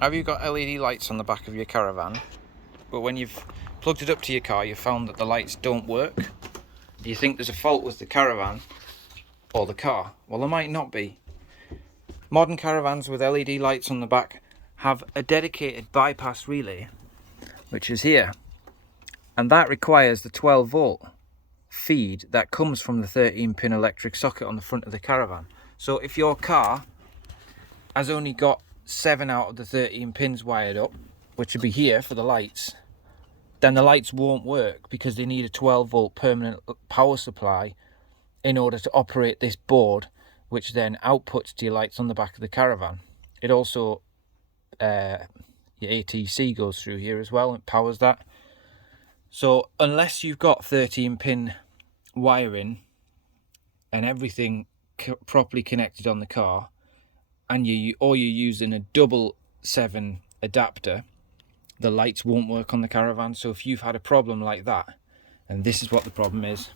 Have you got LED lights on the back of your Caravan, but when you've plugged it up to your car, you found that the lights don't work? You think there's a fault with the Caravan or the car? Well, there might not be. Modern Caravans with LED lights on the back have a dedicated bypass relay, which is here, and that requires the 12 volt feed that comes from the 13-pin electric socket on the front of the Caravan. So if your car has only got 7 out of the 13 pins wired up, which would be here for the lights, then the lights won't work because they need a 12 volt permanent power supply in order to operate this board, which then outputs to your lights on the back of the Caravan. It also, your ATC goes through here as well, it powers that. So unless you've got 13 pin wiring and everything properly connected on the car, and you're using a double 7 adapter, the lights won't work on the Caravan. So if you've had a problem like that, and this is what the problem is,